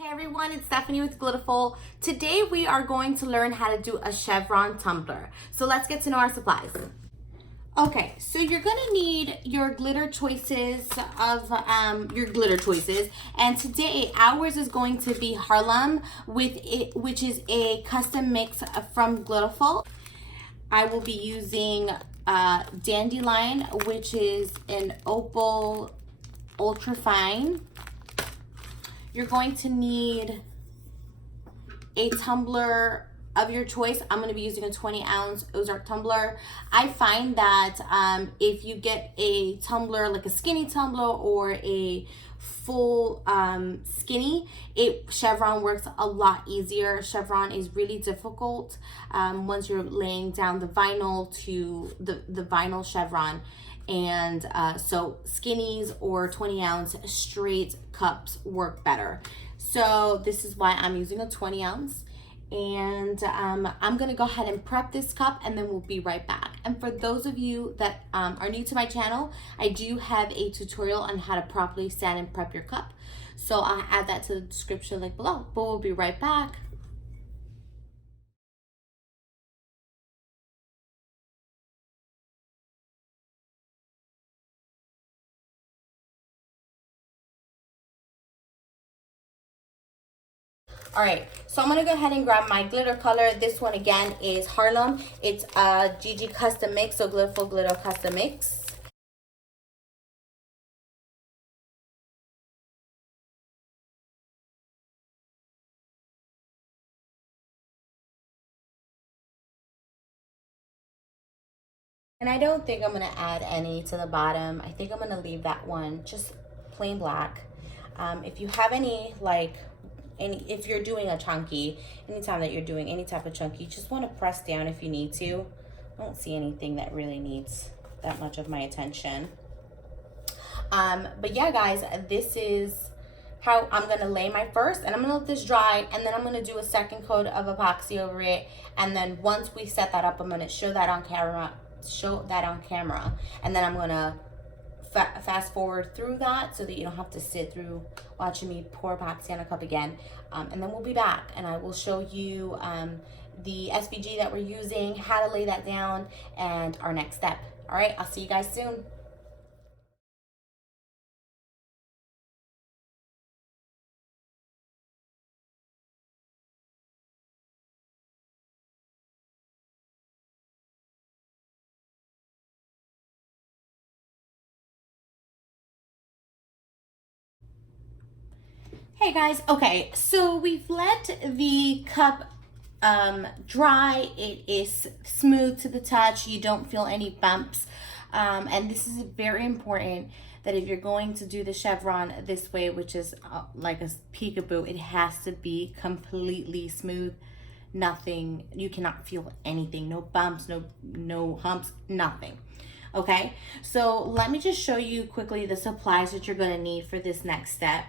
Hey everyone, it's Stephanie with GLITTAFUL. Today we are going to learn how to do a Chevron tumbler. So let's get to know our supplies. Okay, so you're gonna need your glitter choices and today ours is going to be Harlem which is a custom mix from GLITTAFUL. I will be using Dandelion, which is an opal ultra fine. You're going to need a tumbler of your choice. I'm going to be using a 20-ounce Ozark tumbler. I find that if you get a tumbler, like a skinny tumbler or a full skinny, Chevron works a lot easier. Chevron is really difficult once you're laying down the vinyl to the vinyl Chevron. And so skinnies or 20-ounce straight cups work better. So this is why I'm using a 20-ounce. And I'm gonna go ahead and prep this cup and then we'll be right back. And for those of you that are new to my channel, I do have a tutorial on how to properly stand and prep your cup. So I'll add that to the description link below, but we'll be right back. All right, so I'm gonna go ahead and grab my glitter color. This one again is Harlem. It's a GG custom mix, so GLITTAFUL glitter custom mix. And I don't think I'm gonna add any to the bottom. I think I'm gonna leave that one just plain black. If you have any, if you're doing a chunky, anytime that you're doing any type of chunky, you just want to press down if you need to. I don't see anything that really needs that much of my attention. But yeah, guys, this is how I'm gonna lay my first, and I'm gonna let this dry, and then I'm gonna do a second coat of epoxy over it. And then once we set that up, I'm gonna show that on camera, and then I'm gonna fast forward through that so that you don't have to sit through watching me pour epoxy on a cup again. And then we'll be back and I will show you the SVG that we're using, how to lay that down, and our next step. All right, I'll see you guys soon. Hey guys, okay, so we've let the cup dry. It is smooth to the touch. You don't feel any bumps. And this is very important that if you're going to do the Chevron this way, which is like a peekaboo, it has to be completely smooth. Nothing, you cannot feel anything, no bumps, no humps, nothing. Okay, so let me just show you quickly the supplies that you're going to need for this next step.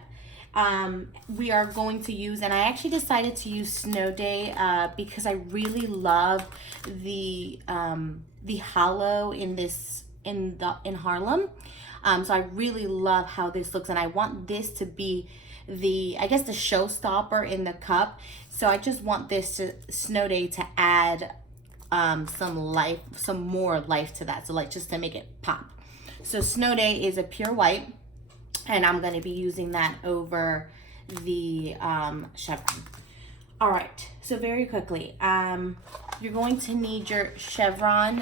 We are going to use, and I actually decided to use Snow Day because I really love the hollow in Harlem. So I really love how this looks, and I want this to be the showstopper in the cup. So I just want this Snow Day to add some more life to that. So like just to make it pop. So Snow Day is a pure white. And I'm going to be using that over the Chevron. All right, so very quickly, you're going to need your Chevron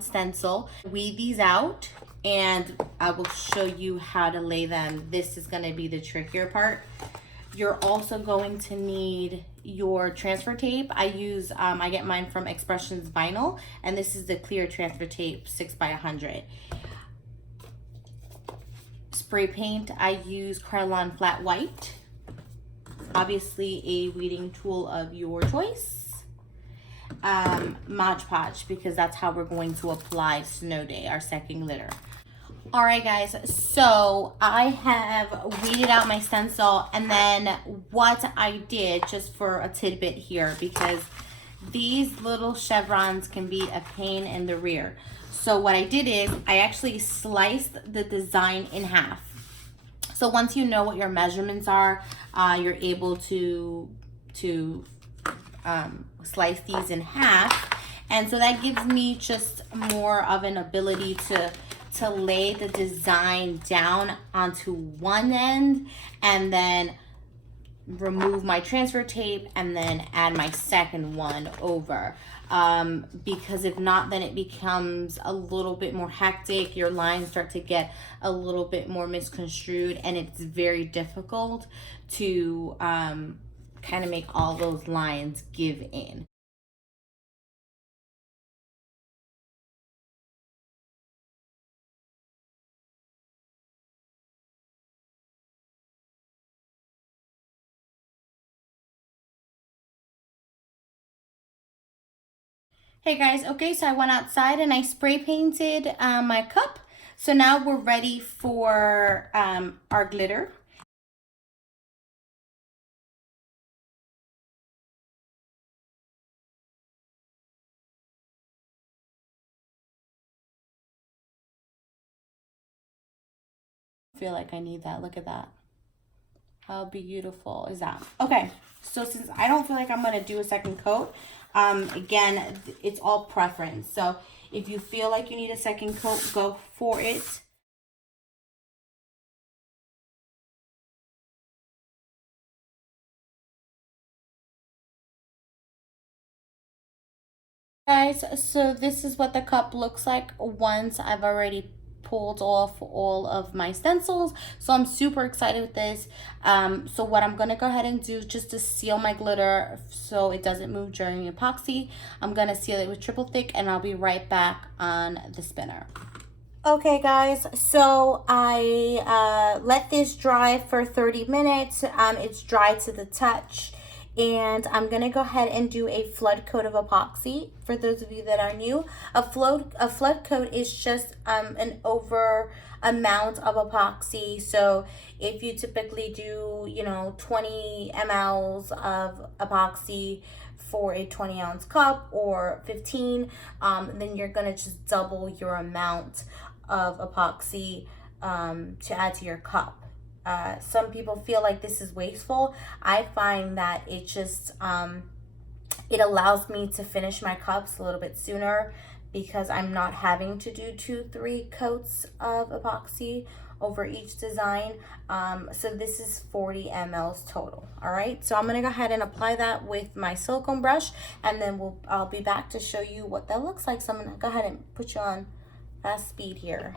stencil. Weed these out, and I will show you how to lay them. This is going to be the trickier part. You're also going to need your transfer tape. I get mine from Expressions Vinyl, and this is the clear transfer tape 6x100. Spray paint, I use Krylon Flat White. Obviously a weeding tool of your choice. Mod Podge, because that's how we're going to apply Snow Day, our second glitter. All right guys, so I have weeded out my stencil, and then what I did, just for a tidbit here, because these little chevrons can be a pain in the rear. So what I did is I actually sliced the design in half. So once you know what your measurements are, you're able to slice these in half. And so that gives me just more of an ability to lay the design down onto one end and then remove my transfer tape and then add my second one over. Because if not, then it becomes a little bit more hectic. Your lines start to get a little bit more misconstrued, and it's very difficult to kind of make all those lines give in. Hey guys, okay, so I went outside and I spray painted my cup. So now we're ready for our glitter. I feel like I need that. Look at that. How beautiful is that? Okay, so since I don't feel like I'm gonna do a second coat, again, it's all preference. So if you feel like you need a second coat, go for it. Guys, so this is what the cup looks like once I've already pulled off all of my stencils. So I'm super excited with this. So what I'm gonna go ahead and do, just to seal my glitter so it doesn't move during epoxy, I'm gonna seal it with triple thick, and I'll be right back on the spinner. Okay guys, so I let this dry for 30 minutes. It's dry to the touch. And I'm going to go ahead and do a flood coat of epoxy. For those of you that are new, a flood coat is just an over amount of epoxy. So if you typically do, 20 mLs of epoxy for a 20-ounce cup or 15, then you're going to just double your amount of epoxy to add to your cup. Some people feel like this is wasteful. I find that it just it allows me to finish my cups a little bit sooner because I'm not having to do 2-3 coats of epoxy over each design. So this is 40 mLs total. All right, so I'm gonna go ahead and apply that with my silicone brush, and then I'll be back to show you what that looks like. So I'm gonna go ahead and put you on fast speed here.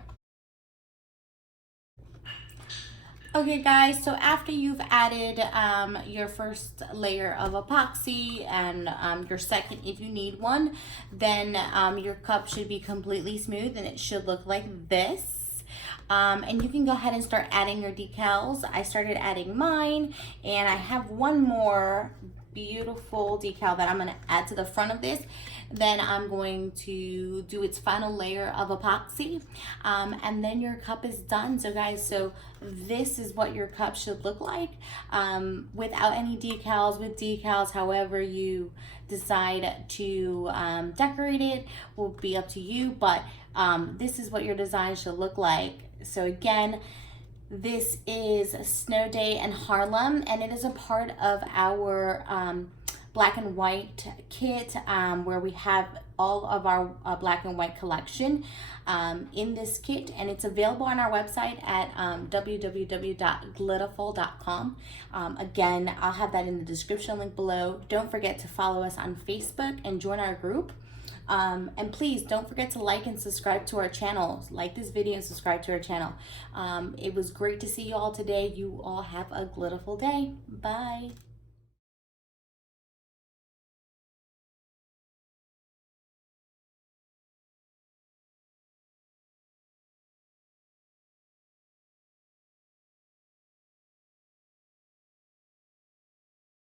Okay guys, so after you've added your first layer of epoxy and your second if you need one, then your cup should be completely smooth and it should look like this. And you can go ahead and start adding your decals. I started adding mine, and I have one more beautiful decal that I'm going to add to the front of this. Then I'm going to do its final layer of epoxy, and then your cup is done. So guys, so this is what your cup should look like without any decals. With decals, however you decide to decorate it will be up to you, but this is what your design should look like. So again, this is Snow Day in Harlem, and it is a part of our black and white kit where we have all of our black and white collection in this kit, and it's available on our website at www.glitterful.com. Again, I'll have that in the description link below. Don't forget to follow us on Facebook and join our group. And please don't forget to like and subscribe to our channel. Like this video and subscribe to our channel. It was great to see you all today. You all have a glitterful day. Bye.